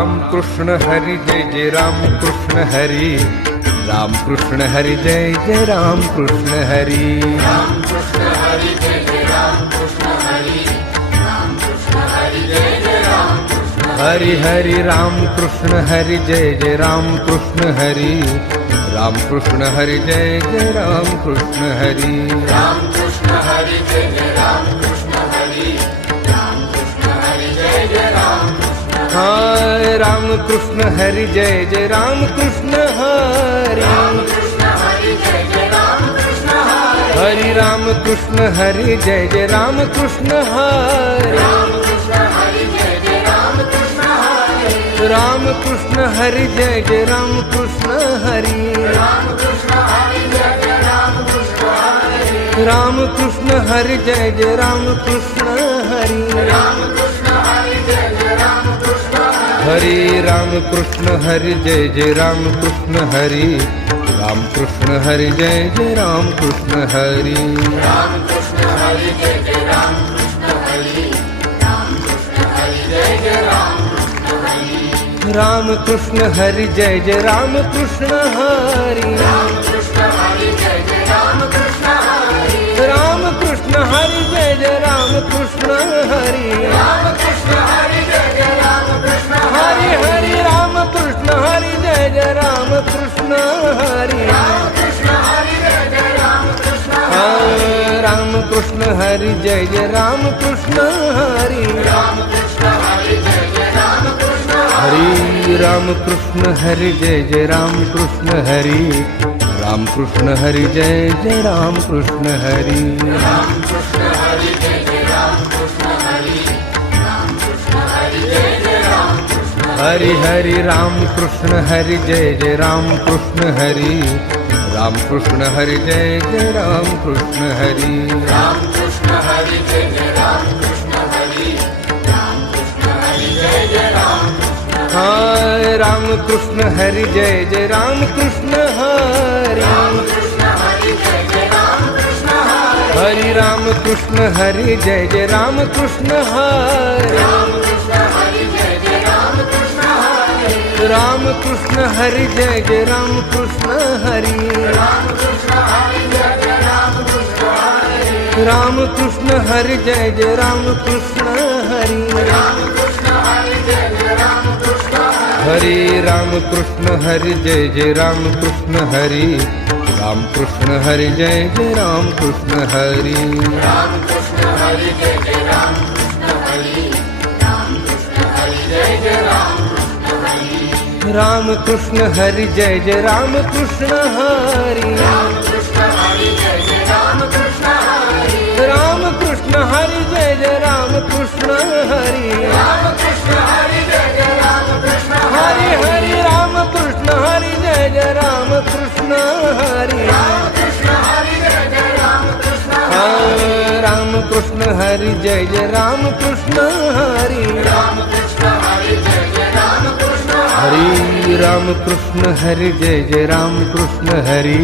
राम कृष्ण हरि जय जय राम कृष्ण हरि राम कृष्ण हरि जय जय राम कृष्ण हरि राम कृष्ण हरि जय जय राम कृष्ण हरि राम कृष्ण हरि जय जय राम कृष्ण हरि हरि राम कृष्ण हरि जय जय राम कृष्ण हरि राम कृष्ण हरि जय जय राम कृष्ण हरि राम कृष्ण हरि जय जय राम कृष्ण हरि राम कृष्ण हरि जय जय राम कृष्ण हाय राम कृष्ण हरि जय जय राम कृष्ण हरि राम कृष्ण हरि जय जय राम कृष्ण हरि हरि राम कृष्ण हरि जय जय राम कृष्ण हरि राम कृष्ण हरि जय जय राम कृष्ण हरि राम कृष्ण हरि जय जय राम कृष्ण हरि राम कृष्ण हरि जय जय राम कृष्ण हरि राम कृष्ण हरि जय जय राम कृष्ण हरि राम कृष्ण हरि जय जय राम कृष्ण हरि हरि राम कृष्ण हरि जय जय राम कृष्ण हरि राम कृष्ण हरि जय जय राम कृष्ण हरि राम कृष्ण हरि जय जय राम कृष्ण हरि राम कृष्ण हरि जय जय राम कृष्ण हरि राम कृष्ण हरि जय जय राम कृष्ण हरि राम कृष्ण हरि जय जय राम कृष्ण हरि राम कृष्ण हरि जय जय राम कृष्ण हरि राम कृष्ण हरि जय जय राम कृष्ण हरि हरि राम कृष्ण हरि जय जय राम कृष्ण हरि राम कृष्ण हरि जय जय राम कृष्ण राम कृष्ण हरि जय जय राम कृष्ण हरि राम कृष्ण हरि जय जय राम कृष्ण हरि राम कृष्ण हरि जय जय राम कृष्ण हरि राम कृष्ण हरि जय जय राम कृष्ण हरि राम कृष्ण हरि जय जय राम कृष्ण हरि राम कृष्ण हरि जय जय राम कृष्ण हरि हरि राम कृष्ण हरि जय जय राम कृष्ण हरि राम कृष्ण हरि जय जय राम कृष्ण हरि राम कृष्ण हरि जय जय राम कृष्ण हरि राम कृष्ण हरि जय जय राम कृष्ण हाय राम कृष्ण हरि जय जय राम कृष्ण हरि राम कृष्ण हरि जय जय राम कृष्ण हरि हरि राम कृष्ण हरि जय जय राम कृष्ण हरि राम कृष्ण हरि जय जय राम कृष्ण हरि राम कृष्ण हरि जय जय राम कृष्ण हरि राम कृष्ण हरि जय जय राम कृष्ण हरि राम कृष्ण हरि जय जय राम कृष्ण हरि राम कृष्ण हरि जय जय राम कृष्ण हरि हरि राम कृष्ण हरि जय जय राम कृष्ण हरि राम कृष्ण हरि जय जय राम कृष्ण हरि राम कृष्ण हरि जय जय राम कृष्ण हरि राम कृष्ण हरि जय जय राम कृष्ण हरि राम कृष्ण हरि जय जय राम कृष्ण हरि राम कृष्ण हरि जय जय राम कृष्ण हरि राम कृष्ण हरि जय जय राम कृष्ण हरि राम कृष्ण हरि जय जय राम कृष्ण हरि हरि राम कृष्ण हरि जय जय राम कृष्ण हरि राम कृष्ण हरि जय जय राम कृष्ण राम कृष्ण हरि जय जय राम कृष्ण हरि राम कृष्ण हरि जय जय राम कृष्ण हरि राम कृष्ण हरि जय जय राम कृष्ण हरि